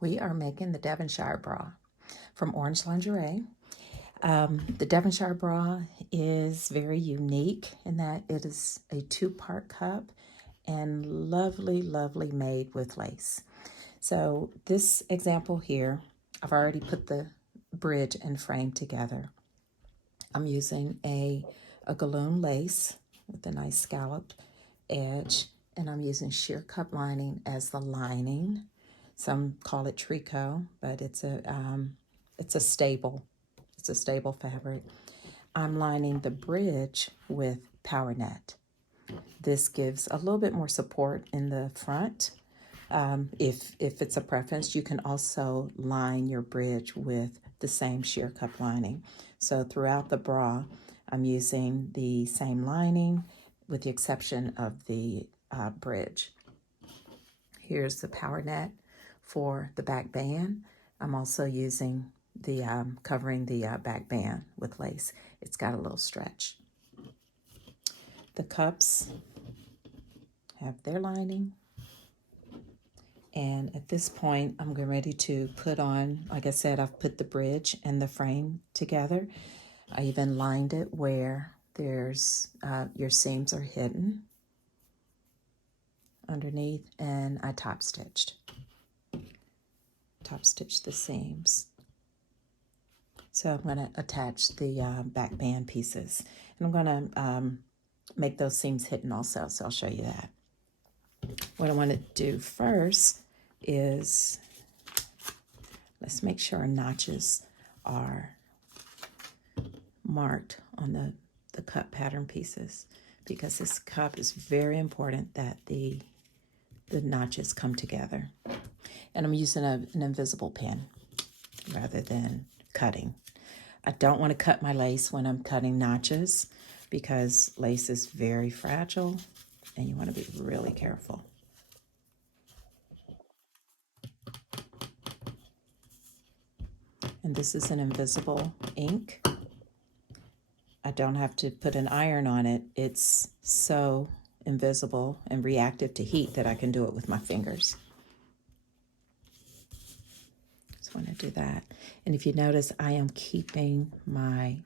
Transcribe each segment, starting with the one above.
We are making the Devonshire Bra from Orange Lingerie. The Devonshire Bra is very unique in that it is a two-part cup and lovely, lovely made with lace. So this example here, I've already put the bridge and frame together. I'm using a galloon lace with a nice scalloped edge, and I'm using sheer cup lining as the lining. Some call it tricot, but it's a stable fabric. I'm lining the bridge with power net. This gives a little bit more support in the front. If it's a preference, you can also line your bridge with the same sheer cup lining. So throughout the bra, I'm using the same lining with the exception of the bridge. Here's the power net for the back band. I'm also using the covering the back band with lace. It's got a little stretch. The cups have their lining. And at this point, I'm getting ready to put on, like I said, I've put the bridge and the frame together. I even lined it where there's your seams are hidden underneath, and I top stitched the seams. So I'm going to attach the back band pieces, and I'm going to make those seams hidden also, so I'll show you that. What I want to do first is, let's make sure our notches are marked on the cup pattern pieces, because this cup is very important that the notches come together. And I'm using an invisible pin rather than cutting. I don't want to cut my lace when I'm cutting notches because lace is very fragile and you want to be really careful. And this is an invisible ink. I don't have to put an iron on it. It's so invisible and reactive to heat that I can do it with my fingers. Just want to do that. And if you notice, I am keeping my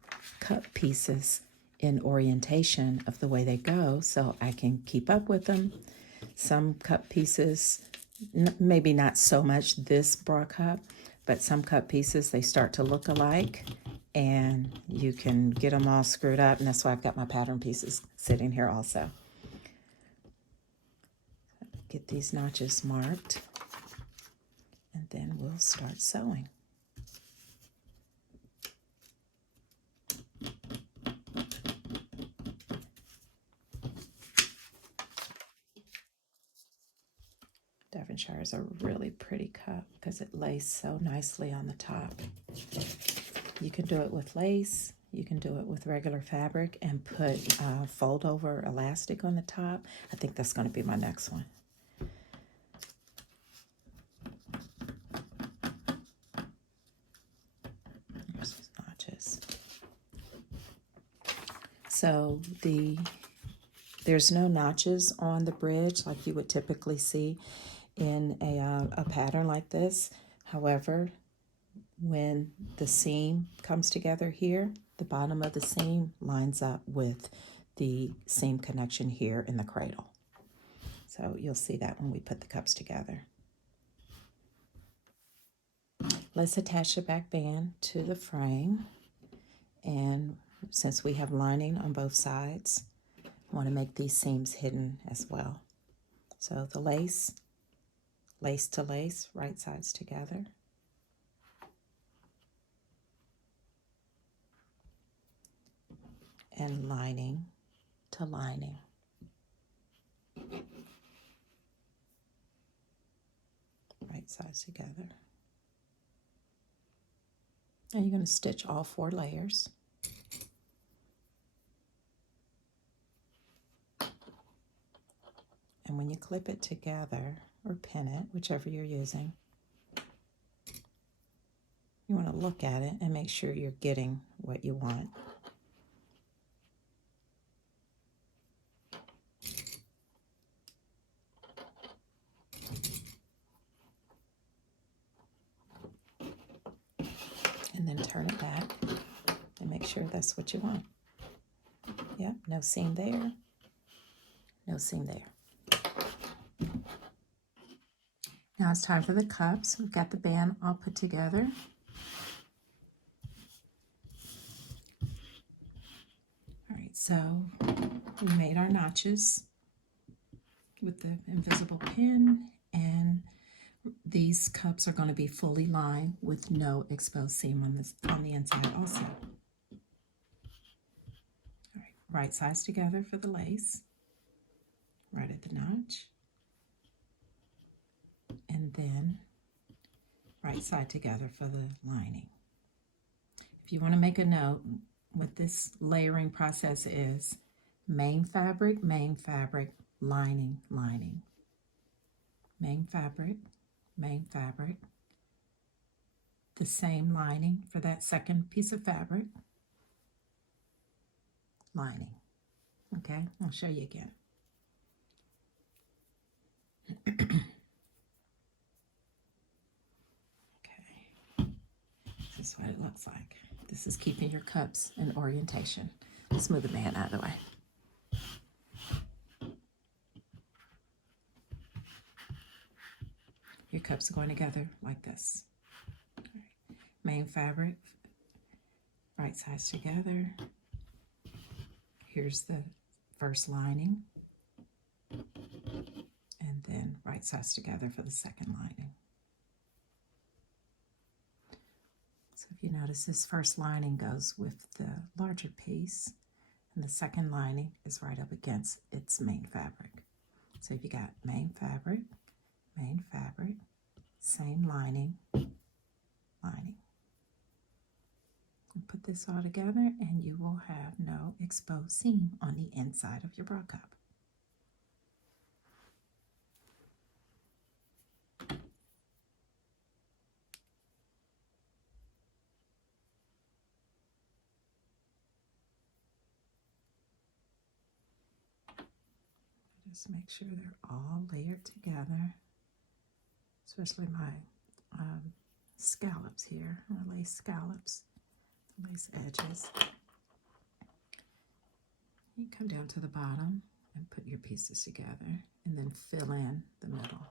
cup pieces in orientation of the way they go so I can keep up with them. Some cup pieces, maybe not so much this bra cup, but some cup pieces, they start to look alike and you can get them all screwed up, and that's why I've got my pattern pieces sitting here also. Get these notches marked, and then we'll start sewing. Devonshire is a really pretty cup because it lays so nicely on the top. You can do it with lace, you can do it with regular fabric and put fold over elastic on the top. I think that's going to be my next one. There's those notches. So there's no notches on the bridge like you would typically see in a pattern like this. However, when the seam comes together here, the bottom of the seam lines up with the seam connection here in the cradle. So you'll see that when we put the cups together. Let's attach the back band to the frame. And since we have lining on both sides, I want to make these seams hidden as well. So the lace to lace, right sides together. And lining to lining. Right sides together. And you're going to stitch all 4 layers. And when you clip it together, or pin it, whichever you're using, you want to look at it and make sure you're getting what you want. turn it back and make sure that's what you want. Yep, no seam there, no seam there. Now it's time for the cups. We've got the band all put together. All right, so we made our notches with the invisible pin, and these cups are going to be fully lined with no exposed seam on the inside also. All right, right sides together for the lace, right at the notch, and then right side together for the lining. If you want to make a note, what this layering process is: main fabric, lining, lining, main fabric, the same lining for that second piece of fabric, lining. Okay, I'll show you again. Okay, this is what it looks like. This is keeping your cups in orientation. Let's move the band out of the way. Your cups are going together like this. All right. Main fabric, right sides together. Here's the first lining, and then right sides together for the second lining. So if you notice, this first lining goes with the larger piece, and the second lining is right up against its main fabric. So if you got main fabric, same lining, lining. And put this all together and you will have no exposed seam on the inside of your bra cup. Just make sure they're all layered together, especially my scallops here, my lace scallops, lace edges. You come down to the bottom and put your pieces together and then fill in the middle.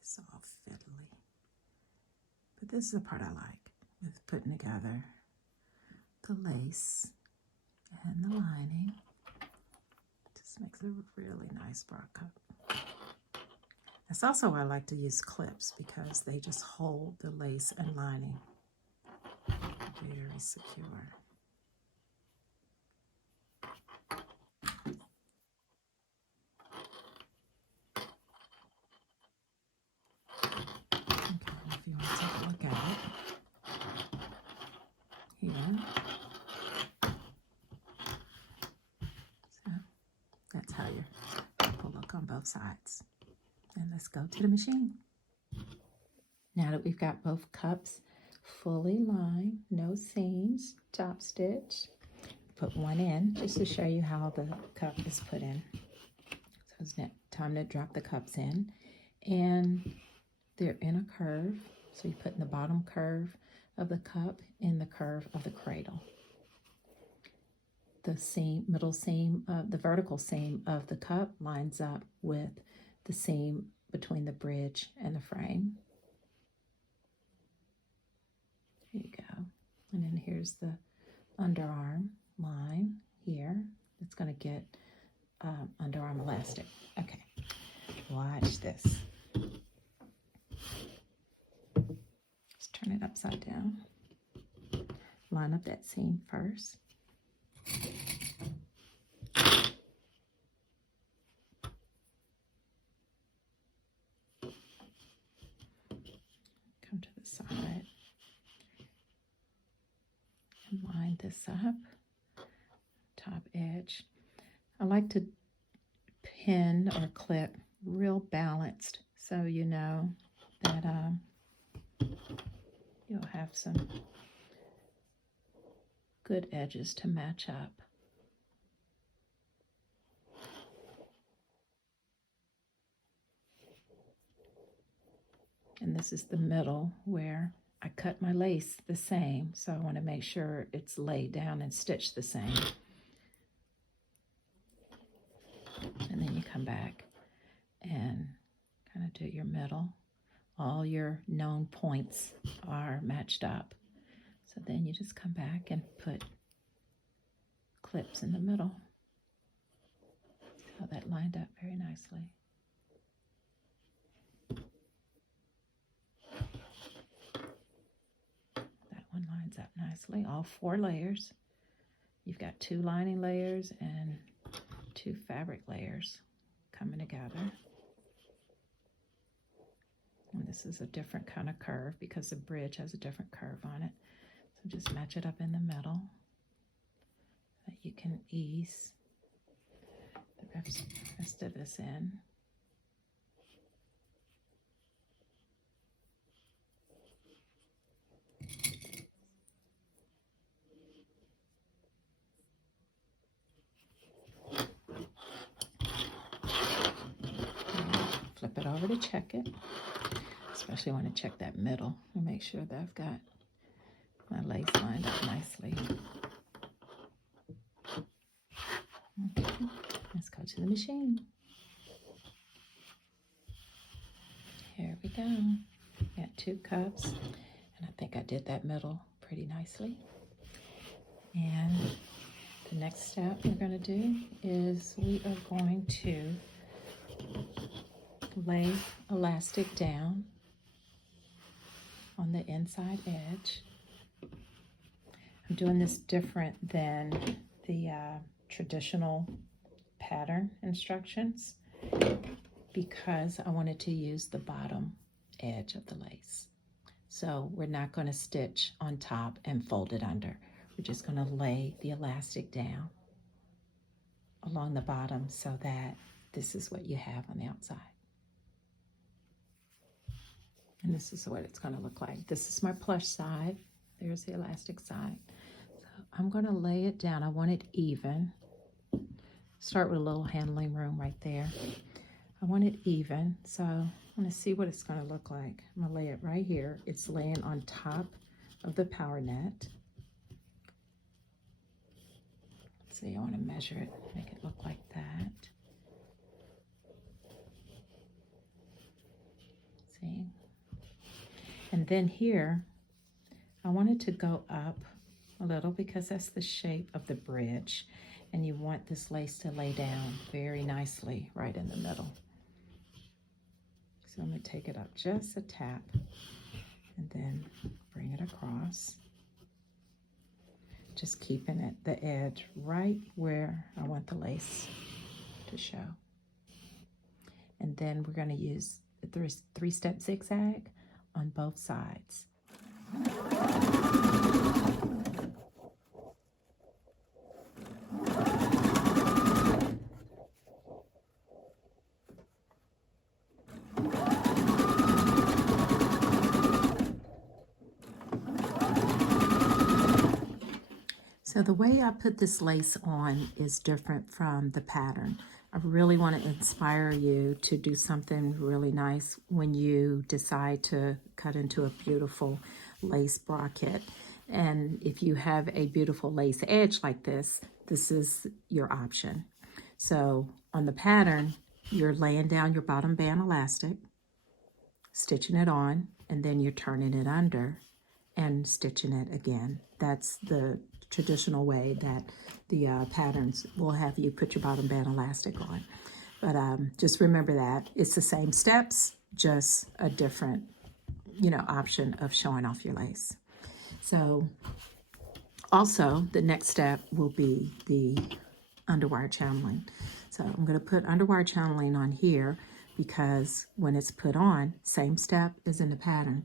It's all fiddly. But this is the part I like, with putting together the lace and the lining. Just makes a really nice bra cup. That's also why I like to use clips, because they just hold the lace and lining very secure. Okay, if you want to take a look at it here. So that's how your cup will look on both sides. And let's go to the machine. Now that we've got both cups fully lined, no seams, top stitch, put one in just to show you how the cup is put in. So it's time to drop the cups in, and they're in a curve. So you put in the bottom curve of the cup in the curve of the cradle. The seam, middle seam, the vertical seam of the cup lines up with the seam between the bridge and the frame. Here you go. And then here's the underarm line here. It's going to get underarm elastic. Okay, watch this. Let's turn it upside down. Line up that seam first. Come to the side and line this up. Top edge. I like to pin or clip real balanced, so you know that you'll have some good edges to match up. And this is the middle where I cut my lace the same, so I want to make sure it's laid down and stitched the same. And then you come back and kind of do your middle. All your known points are matched up. So then you just come back and put clips in the middle. So that lined up very nicely. That one lines up nicely, all 4 layers. You've got 2 lining layers and 2 fabric layers coming together. And this is a different kind of curve because the bridge has a different curve on it. So just match it up in the middle so that you can ease the rest of this in. Flip it over to check it. Especially want to check that middle and make sure that I've got my lace lined up nicely. Okay, let's go to the machine. Here we go. Got 2 cups, and I think I did that middle pretty nicely. And the next step we're going to do is we are going to lay elastic down on the inside edge. I'm doing this different than the traditional pattern instructions because I wanted to use the bottom edge of the lace. So we're not going to stitch on top and fold it under. We're just going to lay the elastic down along the bottom so that this is what you have on the outside. And this is what it's going to look like. This is my plush side. There's the elastic side. So I'm going to lay it down. I want it even. Start with a little handling room right there. I want it even. So I'm going to see what it's going to look like. I'm going to lay it right here. It's laying on top of the power net. So you want to measure it, make it look like that. See? And then here, I want it to go up a little because that's the shape of the bridge. And you want this lace to lay down very nicely right in the middle. So I'm going to take it up just a tap and then bring it across. Just keeping it, the edge right where I want the lace to show. And then we're going to use the 3-step zigzag on both sides. So the way I put this lace on is different from the pattern. I really want to inspire you to do something really nice when you decide to cut into a beautiful lace bra kit. And if you have a beautiful lace edge like this, this is your option. So on the pattern, you're laying down your bottom band elastic, stitching it on, and then you're turning it under and stitching it again. That's the traditional way that the patterns will have you put your bottom band elastic on. But just remember that it's the same steps, just a different, option of showing off your lace. So also the next step will be the underwire channeling. So I'm going to put underwire channeling on here because when it's put on, same step as in the pattern,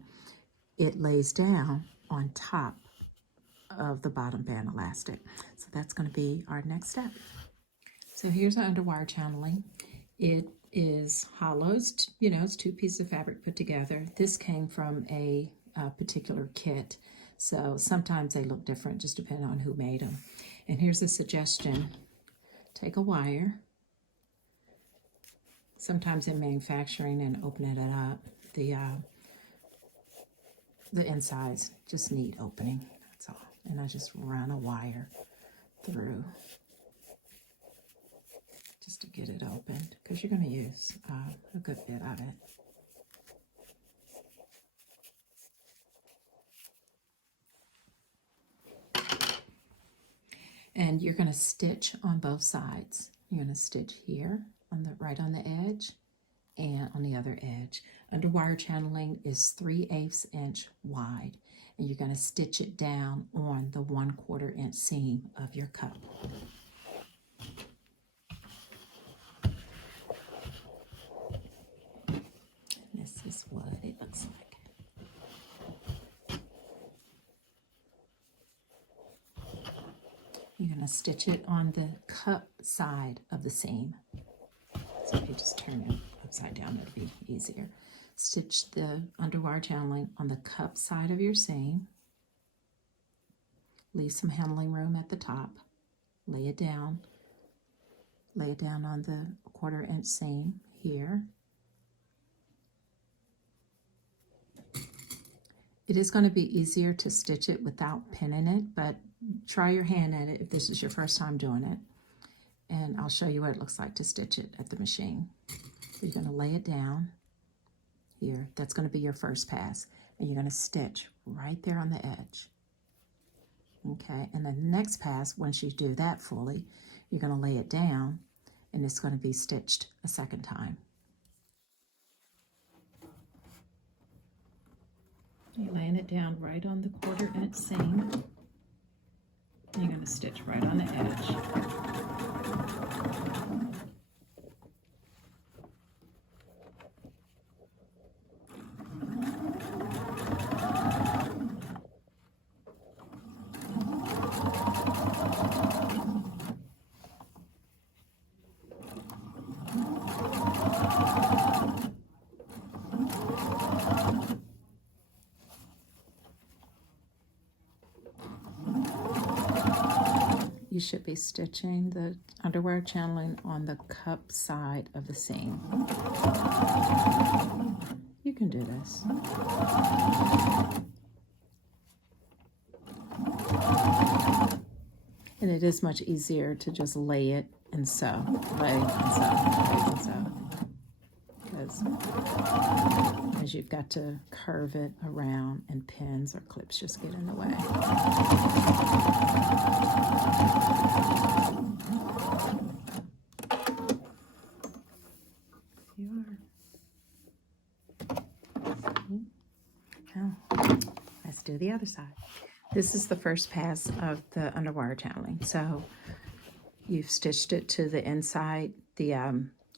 it lays down on top of the bottom band elastic. So that's going to be our next step. So here's our underwire channeling. It is hollow. It's 2 pieces of fabric put together. This came from a particular kit. So sometimes they look different, just depending on who made them. And here's a suggestion. Take a wire, sometimes in manufacturing, and open it up. The the insides just need opening, that's all. And I just run a wire through just to get it opened, because you're going to use a good bit of it. And you're going to stitch on both sides. You're going to stitch here on the right on the edge and on the other edge. Underwire channeling is 3/8 inch wide, and you're going to stitch it down on the 1/4 inch seam of your cup. This is what it looks like. You're going to stitch it on the cup side of the seam. So if you just turn it upside down, it'll be easier. Stitch the underwire channeling on the cup side of your seam. Leave some handling room at the top. Lay it down. Lay it down on the 1/4 inch seam here. It is going to be easier to stitch it without pinning it, but try your hand at it if this is your first time doing it. And I'll show you what it looks like to stitch it at the machine. So you're going to lay it down here. That's going to be your first pass. And you're going to stitch right there on the edge. Okay, and the next pass, once you do that fully, you're going to lay it down, and it's going to be stitched a second time. You're laying it down right on the 1/4 inch seam. You're going to stitch right on the edge. You should be stitching the underwire channeling on the cup side of the seam. You can do this. And it is much easier to just lay it and sew. Lay and sew, lay and sew. Because you've got to curve it around, and pins or clips just get in the way. You are. Now, let's do the other side. This is the first pass of the underwire channeling. So you've stitched it to the inside, the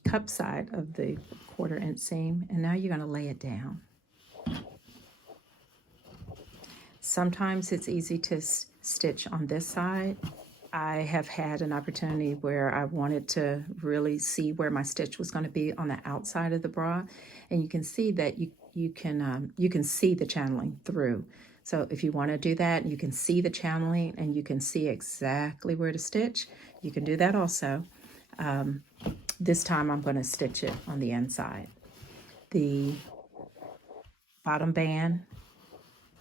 cup side of the 1/4 inch seam, and now you're going to lay it down. Sometimes it's easy to stitch on this side. I have had an opportunity where I wanted to really see where my stitch was going to be on the outside of the bra, and you can see that you can see the channeling through. So if you want to do that, you can see the channeling and you can see exactly where to stitch. You can do that also. This time I'm going to stitch it on the inside. The bottom band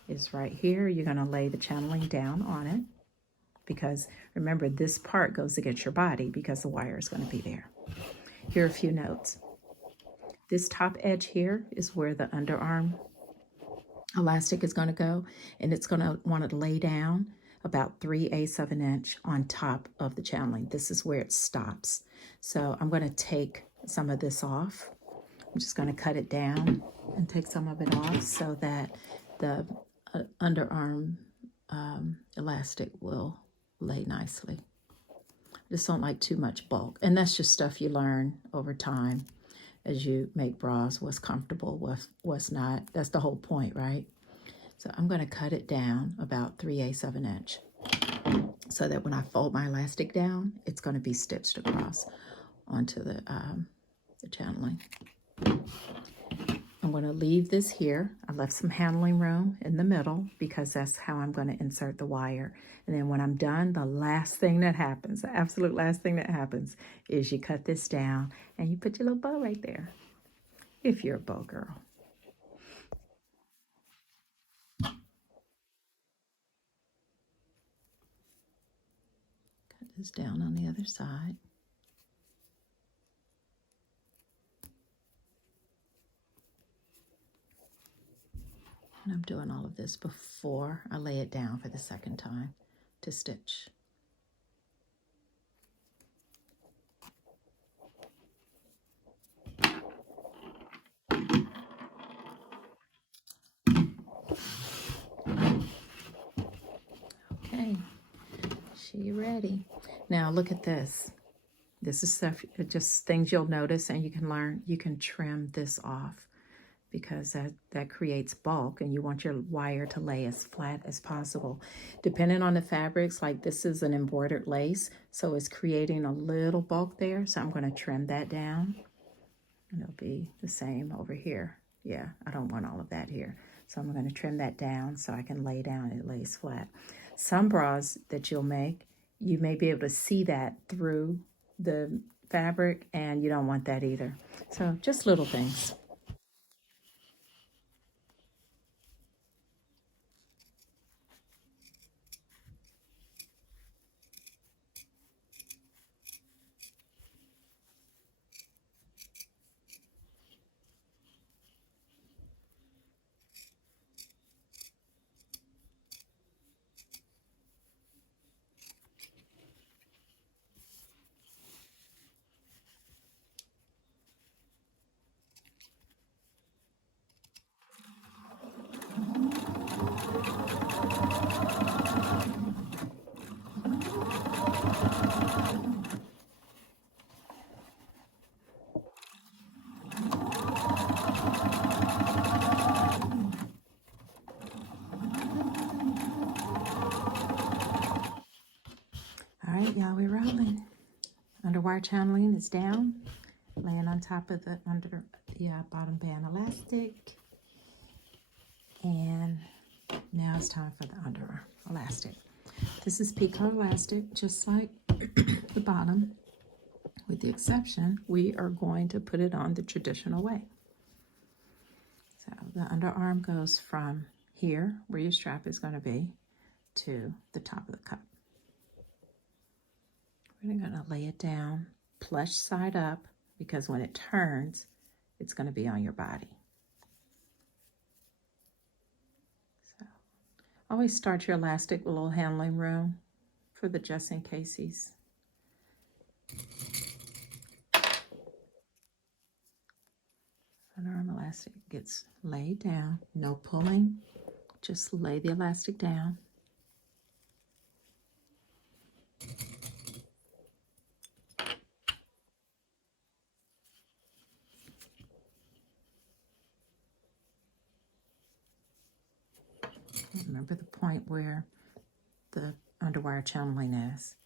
is right here. You're going to lay the channeling down on it, because remember, this part goes against your body because the wire is going to be there. Here are a few notes. This top edge here is where the underarm elastic is going to go, and it's going to want to lay down about 3/8 of an inch on top of the channeling. This is where it stops. So I'm going to take some of this off. I'm just going to cut it down and take some of it off so that the underarm elastic will lay nicely. Just don't like too much bulk, and that's just stuff you learn over time as you make bras, what's comfortable, what's not. That's the whole point, right? So I'm going to cut it down about 3/8 of an inch so that when I fold my elastic down, it's going to be stitched across onto the channeling. I'm going to leave this here. I left some handling room in the middle because that's how I'm going to insert the wire. And then when I'm done, the last thing that happens, the absolute last thing that happens, is you cut this down and you put your little bow right there, if you're a bow girl. Cut this down on the other side. And I'm doing all of this before I lay it down for the second time to stitch. Okay, she ready. Now look at this. This is stuff, just things you'll notice, and you can learn, you can trim this off because that creates bulk, and you want your wire to lay as flat as possible. Depending on the fabrics, like this is an embroidered lace, so it's creating a little bulk there. So I'm going to trim that down, and it'll be the same over here. Yeah, I don't want all of that here. So I'm going to trim that down so I can lay down and it lays flat. Some bras that you'll make, you may be able to see that through the fabric, and you don't want that either. So just little things. All right, y'all, we're rolling. Underwire channeling is down, laying on top of the bottom band elastic. And now it's time for the underarm elastic. This is picot elastic, just like the bottom, with the exception, we are going to put it on the traditional way. So the underarm goes from here, where your strap is going to be, to the top of the cup. We're going to lay it down plush side up, because when it turns, it's going to be on your body. So always start your elastic with a little handling room for the just in cases. Underarm elastic gets laid down, no pulling, just lay the elastic down. Remember the point where the underwire channeling is.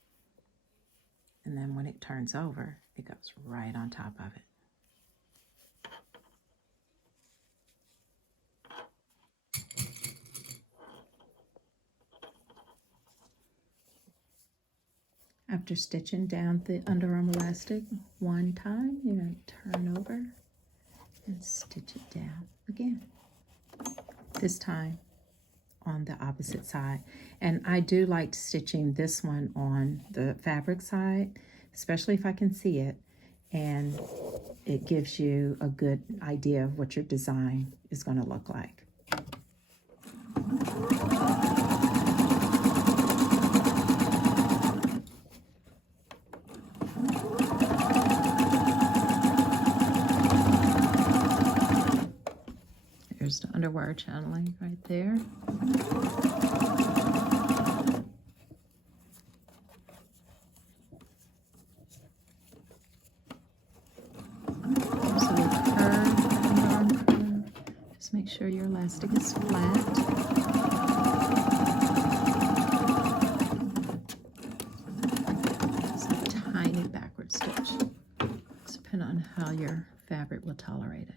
And then when it turns over, it goes right on top of it. After stitching down the underarm elastic one time, you're going to turn over and stitch it down again. This time on the opposite side. And I do like stitching this one on the fabric side, especially if I can see it, and it gives you a good idea of what your design is going to look like. There's the underwire channeling right there. There's a little curve, underarm curve. Just make sure your elastic is flat. Just a tiny backward stitch. Depending on how your fabric will tolerate it.